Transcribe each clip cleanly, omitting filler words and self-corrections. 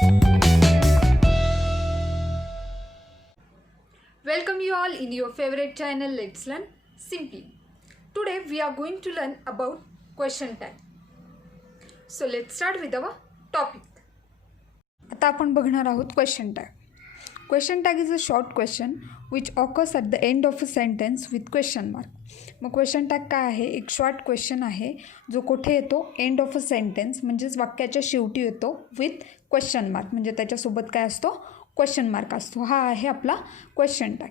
Welcome you all in your favorite channel Let's Learn Simply. Today we are going to learn about question tag. So let's start with our topic. आता आपण बघणार आहोत question tag. Question tag is a short question which occurs at the end of a sentence with question mark. मग question tag काय आहे? एक short question आहे जो कुठे येतो? एंड ऑफ अ सेंटेन्स म्हणजेच वाक्याच्या शेवटी येतो विथ क्वेश्चन मार्क, म्हणजे त्याच्यासोबत काय असतो? क्वेश्चन मार्क असतो. हा आहे आपला क्वेश्चन टॅग.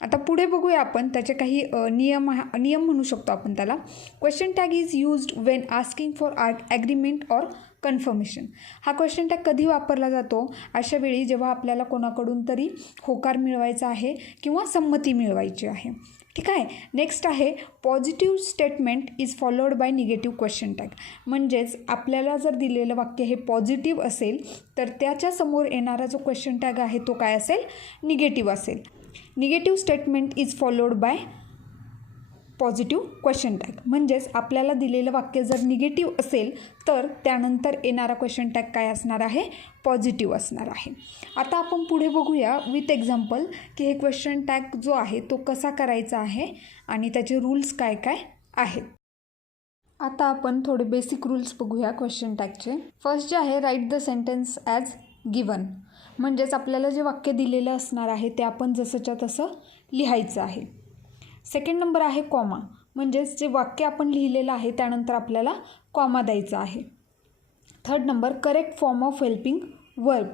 आता पुढे बघूया आपण त्याचे काही नियम म्हणू शकतो आपण त्याला. Question tag is used when asking for agreement or confirmation. हा क्वेश्चन टॅग कधी वापरला जातो? अशा वेळी जेव्हा आपल्याला कोणाकडून तरी होकार मिळवायचा आहे किंवा संमती मिळवायची आहे. ठीक आहे. नेक्स्ट आहे positive statement is followed by negative question tag. म्हणजेच आपल्याला जर दिलेलं वाक्य हे पॉझिटिव्ह असेल तर त्याच्यासमोर येणारा जो क्वेश्चन टॅग आहे तो काय असेल? निगेटिव्ह असेल. Negative statement is followed by positive question tag. म्हणजेच आपल्याला दिलेलं वाक्य जर निगेटिव्ह असेल तर त्यानंतर येणारा क्वेश्चन टॅग काय असणार आहे? पॉझिटिव्ह असणार आहे. आता आपण पुढे बघूया विथ एक्झाम्पल की हे क्वेश्चन टॅग जो आहे तो कसा करायचा आहे आणि त्याचे रूल्स काय काय आहेत. आता आपण थोडे बेसिक रूल्स बघूया क्वेश्चन टॅगचे. फर्स्ट जे आहे, write the sentence as given. म्हणजेच आपल्याला जे वाक्य दिलेलं असणार आहे ते आपण जसंच्या तसं लिहायचं आहे. सेकंड नंबर आहे कॉमा. म्हणजेच जे वाक्य आपण लिहिलेलं आहे त्यानंतर आपल्याला कॉमा द्यायचा आहे. Third number correct form of helping verb,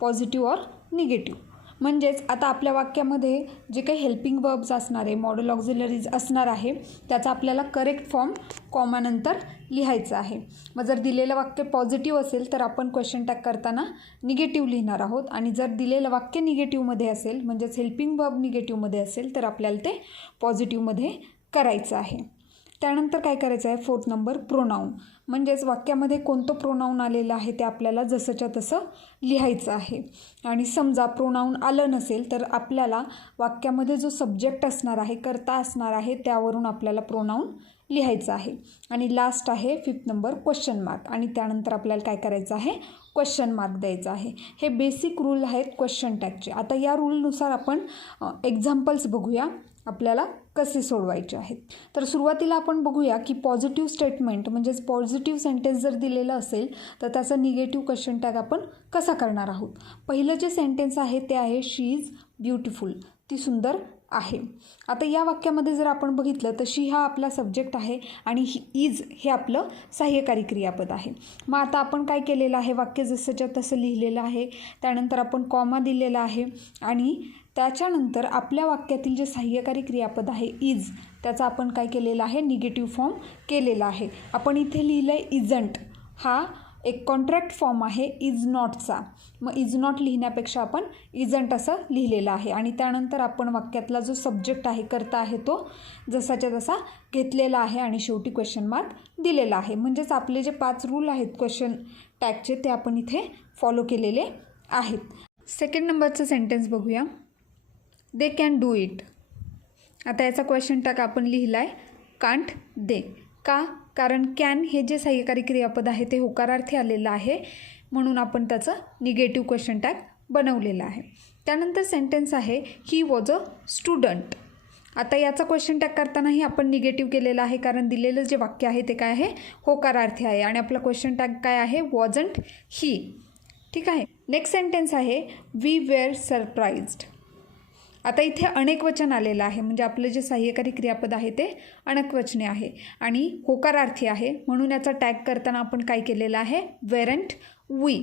positive or negative. म्हणजेच आता आपल्या वाक्यामध्ये जे काही हेल्पिंग वर्ब्स असणार आहे, मॉडल ऑक्झिलरीज असणार आहे, त्याचा आपल्याला करेक्ट फॉर्म कॉमानंतर लिहायचं आहे. मग जर दिलेलं वाक्य पॉझिटिव्ह असेल तर आपण क्वेश्चन टॅग करताना निगेटिव्ह लिहिणार आहोत आणि जर दिलेलं वाक्य निगेटिव्हमध्ये असेल म्हणजेच हेल्पिंग वर्ब निगेटिव्हमध्ये असेल तर आपल्याला ते पॉझिटिव्हमध्ये करायचं आहे. त्यानंतर काय करायचं आहे? Fourth number pronoun. म्हणजेच वाक्यामध्ये कोणतं प्रोनाऊन आलेलं आहे ते आपल्याला जसंच्या तसं लिहायचं आहे. आणि समजा प्रोनाऊन आलं नसेल तर आपल्याला वाक्यामध्ये जो सब्जेक्ट असणार आहे, कर्ता असणार आहे, त्यावरून आपल्याला प्रोनाऊन लिहायचं आहे. आणि लास्ट आहे फिफ्थ नंबर क्वेश्चन मार्क. आणि त्यानंतर आपल्याला काय करायचं आहे? क्वेश्चन मार्क द्यायचा आहे. हे बेसिक रूल आहेत क्वेश्चन टॅगचे. आता या रूलनुसार आपण एक्झाम्पल्स बघूया आपल्याला कसे सोडवायचे आहेत. तर सुरुवातीला आपण बघूया की पॉझिटिव्ह स्टेटमेंट म्हणजेच पॉझिटिव्ह सेंटेन्स जर दिलेलं असेल तर त्याचा निगेटिव्ह क्वेश्चन टॅग आपण कसा करणार आहोत. पहिलं जे सेंटेन्स आहे ते आहे शी इज ब्युटिफुल, ती सुंदर आहे. आता या वाक्यामध्ये जर आपण बघितलं तर शी हा आपला सब्जेक्ट आहे आणि ही इज हे आपलं सहाय्यकारी क्रियापद आहे. मग आता आपण काय केलेलं आहे? वाक्य जसंच्या तसं लिहिलेलं आहे. त्यानंतर आपण कॉमा दिलेला आहे आणि त्याच्यानंतर आपल्या वाक्यातील जे सहाय्यकारी क्रियापद आहे इज, त्याचा आपण काय केलेलं आहे? निगेटिव्ह फॉर्म केलेला आहे. आपण इथे लिहिलं आहे इजंट. हा एक कॉन्ट्रॅक्ट फॉर्म आहे इज नॉटचा. मग इज नॉट लिहिण्यापेक्षा आपण इजंट असं लिहिलेलं आहे. आणि त्यानंतर आपण वाक्यातला जो सब्जेक्ट आहे, कर्ता आहे, तो जसाच्या तसा घेतलेला आहे आणि शेवटी क्वेश्चन मार्क दिलेला आहे. म्हणजेच आपले जे 5 रूल आहेत क्वेश्चन टॅगचे ते आपण इथे फॉलो केलेले आहेत. सेकंड नंबरचं सेंटेन्स बघूया. They can do it. आता याचा क्वेश्चन टॅग आपण लिहिला आहे कांट दे. का? कारण कॅन हे जे सहाय्यकारी क्रियापद आहे ते होकारार्थी आलेलं आहे म्हणून आपण त्याचं निगेटिव्ह क्वेश्चन टॅग बनवलेलं आहे. त्यानंतर सेंटेन्स आहे ही वॉज अ स्टुडंट. आता याचा क्वेश्चन टॅग करतानाही आपण निगेटिव्ह केलेलं आहे कारण दिलेलं जे वाक्य आहे ते काय आहे? होकारार्थी आहे आणि आपला क्वेश्चन टॅग काय आहे? वॉजंट ही. ठीक आहे. नेक्स्ट सेंटेन्स आहे वी वेअर सरप्राइज्ड. आता इथे अनेकवचन आलेलं आहे म्हणजे आपलं जे सहाय्यकारी क्रियापद आहे ते अनेकवचने आहे आणि होकारार्थी आहे म्हणून याचा टॅग करताना आपण काय केलेलं आहे? वेरंट वी.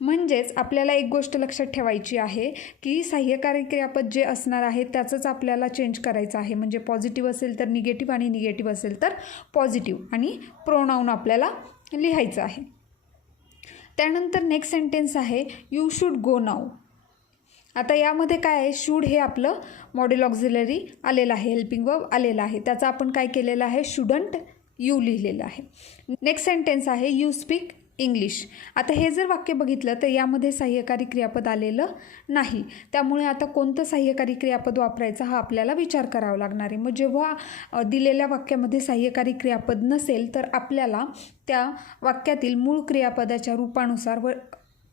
म्हणजेच आपल्याला एक गोष्ट लक्षात ठेवायची आहे की सहाय्यकारी क्रियापद जे असणार आहे त्याचंच आपल्याला चेंज करायचं आहे. म्हणजे पॉझिटिव्ह असेल तर निगेटिव्ह आणि निगेटिव्ह असेल तर पॉझिटिव्ह आणि प्रोनाऊन आपल्याला लिहायचं आहे. त्यानंतर नेक्स्ट सेंटेन्स आहे यू शुड गो नाऊ. आता यामध्ये काय आहे? शूड हे आपलं मॉडेल ऑक्झिलरी आलेलं आहे, हेल्पिंग वर्ब आलेलं आहे. त्याचा आपण काय केलेलं आहे? शुडंट यू लिहिलेलं आहे. नेक्स्ट सेंटेन्स आहे यू स्पीक इंग्लिश. आता हे जर वाक्य बघितलं तर यामध्ये सहाय्यकारी क्रियापद आलेलं नाही. त्यामुळे आता कोणतं सहाय्यकारी क्रियापद वापरायचं हा आपल्याला विचार करावा लागणार आहे. मग जेव्हा दिलेल्या वाक्यामध्ये सहाय्यकारी क्रियापद नसेल तर आपल्याला त्या वाक्यातील मूळ क्रियापदाच्या रूपानुसार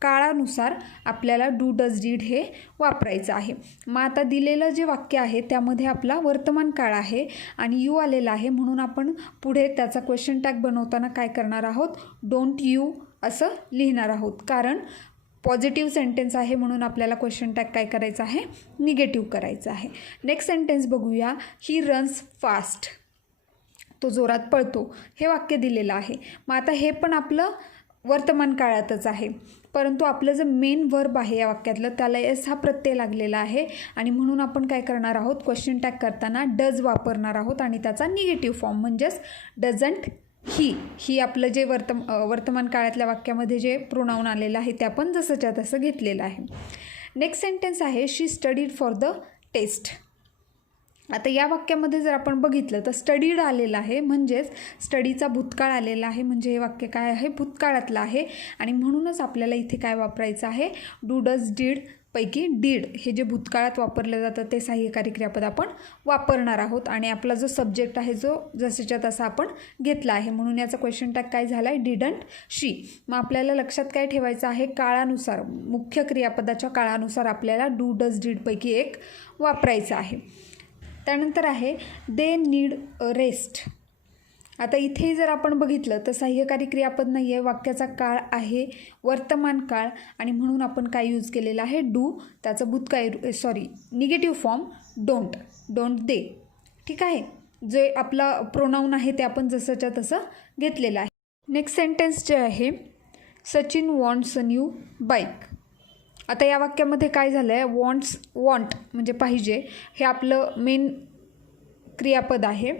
काळानुसार आपल्याला डू डज डीड हे वापरायचं आहे. मग आता दिलेलं जे वाक्य आहे त्यामध्ये आपला वर्तमान काळ आहे आणि यू आलेला आहे, म्हणून आपण पुढे त्याचा क्वेश्चन टॅग बनवताना काय करणार आहोत, डोंट यू असं लिहिणार आहोत. कारण पॉझिटिव्ह सेंटेन्स आहे म्हणून आपल्याला क्वेश्चन टॅग काय करायचं आहे, निगेटिव्ह करायचं आहे. नेक्स्ट सेंटेन्स बघूया. ही रन्स फास्ट, तो जोरात पळतो, हे वाक्य दिलेलं आहे. मग आता हे पण आपलं वर्तमान काळातच आहे, परंतु आपलं जे मेन वर्ब आहे या वाक्यातलं त्याला एस हा प्रत्यय लागलेला आहे आणि म्हणून आपण काय करणार आहोत, क्वेश्चन टॅग करताना डज वापरणार आहोत आणि त्याचा निगेटिव्ह फॉर्म म्हणजेच डझंट ही आपलं जे वर्तमान काळातल्या वाक्यामध्ये जे प्रोनाऊन आलेलं आहे ते आपण जसंच्या तसं घेतलेलं आहे. नेक्स्ट सेंटेन्स आहे शी स्टडीड फॉर द टेस्ट. आता या वाक्यामध्ये जर आपण बघितलं तर स्टडीड आलेलं आहे, म्हणजेच स्टडीचा भूतकाळ आलेला आहे, म्हणजे हे वाक्य काय आहे, भूतकाळातलं आहे आणि म्हणूनच आपल्याला इथे काय वापरायचं आहे, डू डज डीड पैकी डीड हे जे भूतकाळात वापरलं जातं ते सहाय्यकारी क्रियापद आपण वापरणार आहोत आणि आपला जो सब्जेक्ट आहे जो जसेच्या तसा आपण घेतला आहे, म्हणून याचा क्वेश्चन टॅग काय झाला आहे, डिडंट शी. मग आपल्याला लक्षात काय ठेवायचं आहे, काळानुसार मुख्य क्रियापदाच्या काळानुसार आपल्याला डू डज डीड पैकी एक वापरायचं आहे. त्यानंतर आहे दे नीड अ रेस्ट. आता इथे जर आपण बघितलं तर सहाय्यकारी क्रियापद नाही आहे, वाक्याचा काळ आहे वर्तमान काळ आणि म्हणून आपण काय यूज केलेलं आहे, डू, त्याचं भूतकाळ निगेटिव्ह फॉर्म डोंट दे. ठीक आहे, जे आपला प्रोनाऊन आहे ते आपण जसंच्या तसं घेतलेलं आहे. नेक्स्ट सेंटेन्स जे आहे Sachin wants a new bike. आता या वाक्यामध्ये काय झालं आहे, वॉन्ट म्हणजे पाहिजे हे आपलं मेन क्रियापद आहे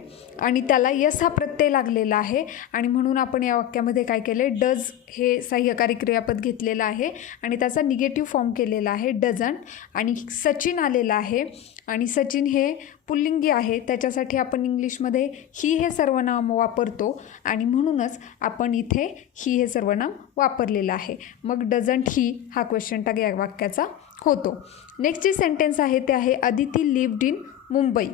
आणि त्याला यस हा प्रत्यय लागलेला आहे आणि म्हणून आपण या वाक्यामध्ये काय केलं, डज हे सहाय्यकारी क्रियापद घेतलेलं आहे आणि त्याचा निगेटिव्ह फॉर्म केलेला आहे डझंट. आणि सचिन आलेला आहे आणि सचिन हे पुल्लिंगी आहे, त्याच्यासाठी आपण इंग्लिशमध्ये ही हे सर्वनाम वापरतो आणि म्हणूनच आपण इथे ही हे सर्वनाम वापरलेलं आहे. मग डझंट ही हा क्वेश्चन टॅग या वाक्याचा होतो. नेक्स्ट जे सेंटेन्स आहे ते आहे अदिती लिव्ड इन मुंबई.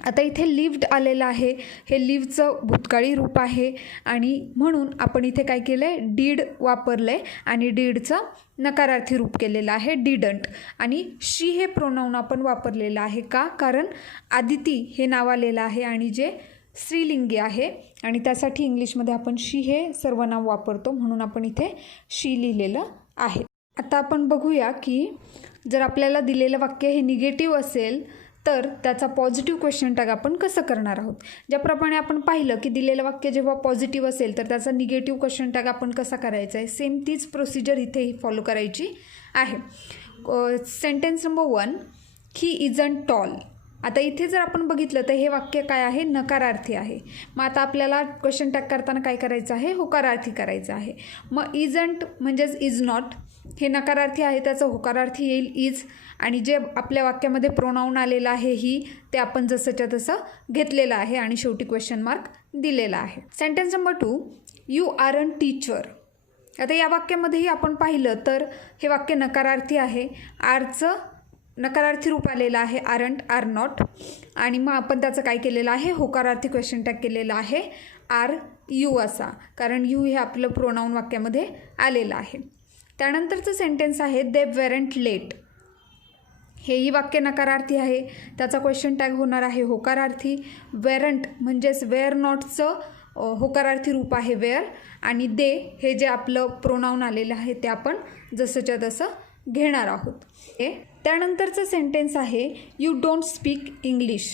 आता इथे लिव्ड आलेलं आहे, हे लिव्हचं भूतकाळी रूप आहे आणि म्हणून आपण इथे काय केलं आहे, डीड वापरलं आहे आणि डीडचं नकारार्थी रूप केलेलं आहे डिडंट. आणि शी हे प्रोनाऊन आपण वापरलेलं आहे का, कारण आदिती हे नाव आलेलं आहे आणि जे स्त्रीलिंगी आहे आणि त्यासाठी इंग्लिशमध्ये आपण शी हे सर्वनाम वापरतो, म्हणून आपण इथे शी लिहिलेलं आहे. आता आपण बघूया की जर आपल्याला दिलेलं वाक्य हे निगेटिव्ह असेल तर त्याचा पॉझिटिव्ह क्वेश्चन टॅग आपण कसं करणार आहोत. ज्याप्रमाणे आपण पाहिलं की दिलेलं वाक्य जेव्हा पॉझिटिव्ह असेल तर त्याचा निगेटिव्ह क्वेश्चन टॅग आपण कसा करायचा आहे, सेम तीच प्रोसिजर इथेही फॉलो करायची आहे. Sentence number 1, he isn't tall. आता इथे जर आपण बघितलं तर हे वाक्य काय आहे, नकारार्थी आहे. मग आता आपल्याला क्वेश्चन टॅग करताना काय करायचं आहे, होकारार्थी करायचं आहे. मग इजंट म्हणजेच इज नॉट, हे नकारार्थी आहे त्याचं होकारार्थी येईल इज आणि जे आपल्या वाक्यामध्ये प्रोनाऊन आलेलं आहे ही ते आपण जसंच्या तसं घेतलेलं आहे आणि शेवटी क्वेश्चन मार्क दिलेला आहे. Sentence number 2, you are an teacher. आता या वाक्यामध्येही आपण पाहिलं तर हे वाक्य नकारार्थी आहे, आरचं नकारार्थी रूप आलेलं आहे आरंट, आर नॉट आणि मग आपण त्याचं काय केलेलं आहे, होकारार्थी क्वेश्चन टॅग केलेलं आहे आर यू असा, कारण यू हे आपलं प्रोनाऊन वाक्यामध्ये आलेलं आहे. त्यानंतरचं सेंटेन्स आहे दे वेरंट लेट. हेही वाक्य नकारार्थी आहे, त्याचा क्वेश्चन टॅग होणार आहे होकारार्थी. वेरंट म्हणजेच वेअर नॉटचं होकारार्थी रूप आहे वेअर आणि दे हे जे आपलं प्रोनाऊन आलेलं आहे ते आपण जसंच्या तसं घेणार आहोत. त्यानंतरचं सेंटेन्स आहे यू डोंट स्पीक इंग्लिश.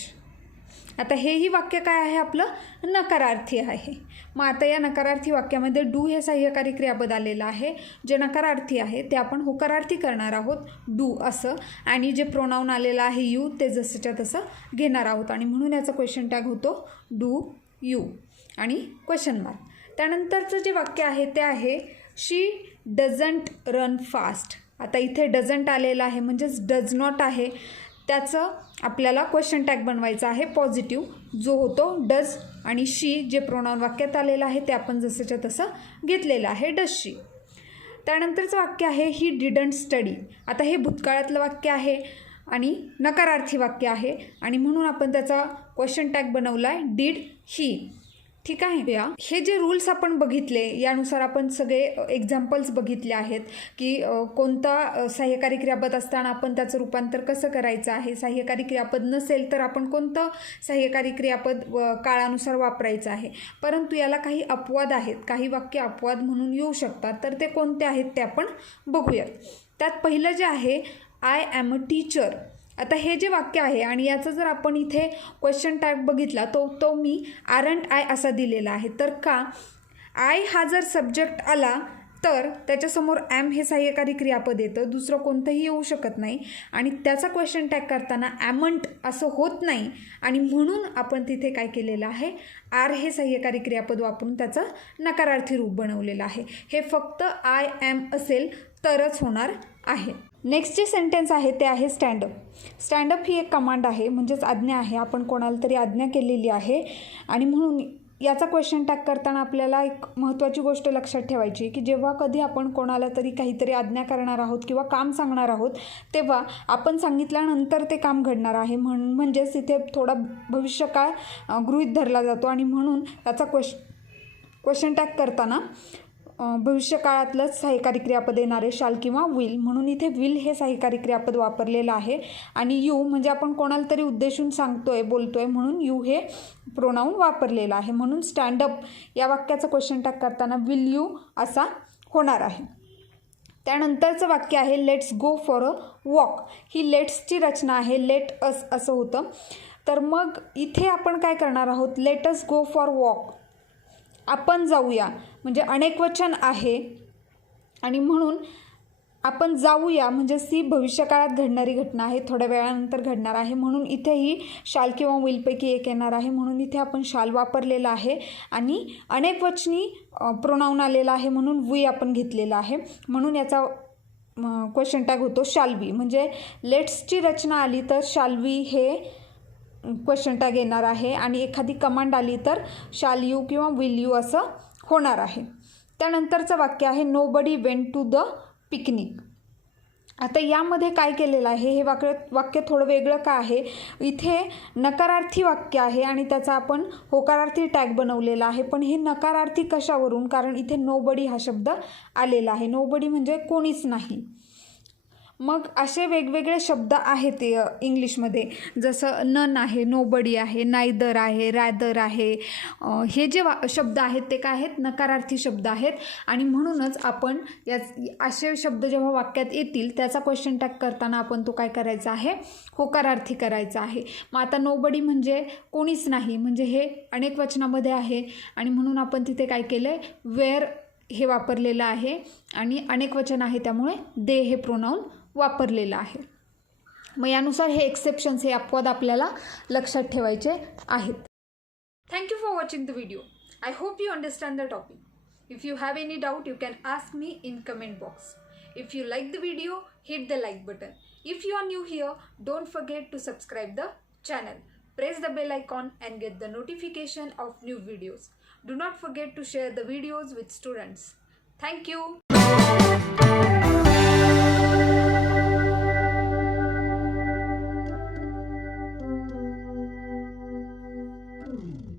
आता हेही वाक्य काय आहे, आपलं नकारार्थी आहे. मग आता या नकारार्थी वाक्यामध्ये डू हे सहाय्यकारी क्रियापद आलेलं आहे, जे नकारार्थी आहे ते आपण होकारार्थी करणार आहोत डू असं आणि जे प्रोनाऊन आलेलं आहे यू ते जसंच्या तसं घेणार आहोत आणि म्हणून याचा क्वेश्चन टॅग होतो डू यू आणि क्वेश्चन मार्क. त्यानंतरचं जे वाक्य आहे ते आहे शी डझंट रन फास्ट. आता इथे डझंट आलेलं आहे म्हणजेच डज नॉट आहे, त्याचं आपल्याला क्वेश्चन टॅग बनवायचा आहे पॉझिटिव्ह जो होतो डज आणि शी जे प्रोनाऊन वाक्यात आलेलं आहे ते आपण जसंच्या तसं घेतलेलं आहे डज शी. त्यानंतरचं वाक्य आहे ही डिडंट स्टडी. आता हे भूतकाळातलं वाक्य आहे आणि नकारार्थी वाक्य आहे आणि म्हणून आपण त्याचा क्वेश्चन टॅग बनवला आहे डीड ही. ठीक आहे. हे जे रूल्स आपण बघितले यानुसार आपण सगळे एक्झाम्पल्स बघितले आहेत की कोणता सहाय्यकारी क्रियापद असताना आपण त्याचं रूपांतर कसं करायचं आहे, सहाय्यकारी क्रियापद नसेल तर आपण कोणतं सहाय्यकारी क्रियापद काळानुसार वापरायचं आहे. परंतु याला काही अपवाद आहेत, काही वाक्य अपवाद म्हणून येऊ शकतात. तर ते कोणते आहेत ते आपण बघूयात. त्यात पहिलं जे आहे आय ॲम अ टीचर. आता हे जे वाक्य आहे आणि याचं जर आपण इथे क्वेश्चन टॅग बघितला तो मी आरंट आय असा दिलेला आहे. तर का आय हा जर सब्जेक्ट आला तर त्याच्यासमोर ॲम हे सहाय्यकारी क्रियापद येतं, दुसरं कोणतंही येऊ शकत नाही. आणि त्याचा क्वेश्चन टॅग करताना ॲमंट असं होत नाही आणि म्हणून आपण तिथे काय केलेलं आहे, आर हे सहाय्यकारी क्रियापद वापरून त्याचं नकारार्थी रूप बनवलेलं आहे. हे फक्त आय ॲम असेल तरच होणार आहे. नेक्स्ट जे सेंटेन्स आहे ते आहे स्टँडअप. स्टँडअप ही एक कमांड आहे, म्हणजेच आज्ञा आहे. आपण कोणाला तरी आज्ञा केलेली आहे आणि म्हणून याचा क्वेश्चन टॅग करताना आपल्याला एक महत्त्वाची गोष्ट लक्षात ठेवायची की जेव्हा कधी आपण कोणाला तरी काहीतरी आज्ञा करणार आहोत किंवा काम सांगणार आहोत तेव्हा आपण सांगितल्यानंतर ते काम घडणार आहे. म्हणजेच इथे थोडा भविष्यकाळ गृहीत धरला जातो आणि म्हणून त्याचा क्वेश्चन टॅग करताना भविष्यकाळातलंच सहाय्यकारी क्रियापद येणारे शाल किंवा विल, म्हणून इथे विल हे सहाय्यकारी क्रियापद वापरलेलं आहे. आणि यू म्हणजे आपण कोणाला तरी उद्देशून सांगतोय बोलतोय म्हणून यू हे प्रोनाऊन वापरलेलं आहे. म्हणून स्टँडअप या वाक्याचं क्वेश्चन टॅग करताना विल यू असा होणार आहे. त्यानंतरचं वाक्य आहे let's go for a walk. ही लेट्सची रचना आहे, लेट अस असं होतं. तर मग इथे आपण काय करणार आहोत, let us go for walk, आपण जाऊया, म्हणजे अनेकवचन आहे आणि म्हणून आपण जाऊया म्हणजे ती भविष्यकाळात घडणारी घटना आहे, थोड्या वेळानंतर घडणार आहे. म्हणून इथेही शाल किंवा विलपैकी एक येणार आहे. म्हणून इथे आपण शाल वापरलेला आहे आणि अनेकवचनी प्रोनाऊन आलेला आहे म्हणून वी आपण घेतलेला आहे. म्हणून याचा क्वेश्चन टॅग होतो शाल बी. म्हणजे लेट्सची रचना आली तर शाल बी हे क्वेश्चन टॅग येणार आहे आणि एखादी कमांड आली तर शाल यू किंवा विल यू असं होणार आहे. त्यानंतरचं वाक्य आहे nobody went to the picnic. आता यामध्ये काय केलेलं आहे, हे वाक्य थोडं वेगळं का आहे, इथे नकारार्थी वाक्य आहे आणि त्याचा आपण होकारार्थी टॅग बनवलेला आहे. पण हे नकारार्थी कशावरून, कारण इथे नोबडी हा शब्द आलेला आहे. नोबडी म्हणजे कोणीच नाही. मग असे वेगवेगळे शब्द आहेत इंग्लिशमध्ये, जसं नन आहे, नोबडी आहे, नायदर आहे, रॅदर आहे. हे जे शब्द आहेत ते काय आहेत, नकारार्थी शब्द आहेत आणि म्हणूनच आपण असे शब्द जेव्हा वाक्यात येतील त्याचा क्वेश्चन टॅग करताना आपण तो काय करायचा आहे, होकारार्थी करायचा आहे. मग आता नोबडी म्हणजे कोणीच नाही, म्हणजे हे अनेक वचनामध्ये आहे आणि म्हणून आपण तिथे काय केलं आहे, वेअर हे वापरलेलं आहे आणि अनेक वचन आहे त्यामुळे दे हे प्रोनाऊन वापरलेलं आहे. मग यानुसार हे एक्सेप्शन्स, हे अपवाद आपल्याला लक्षात ठेवायचे आहेत. Thank you for watching the video. I hope you understand the topic. If you have any doubt you can ask me in comment box. If you like the video hit the like button. If you are new here, don't forget to subscribe the channel. Press the bell icon and get the notification of new videos. Do not forget to share the videos with students. Thank you.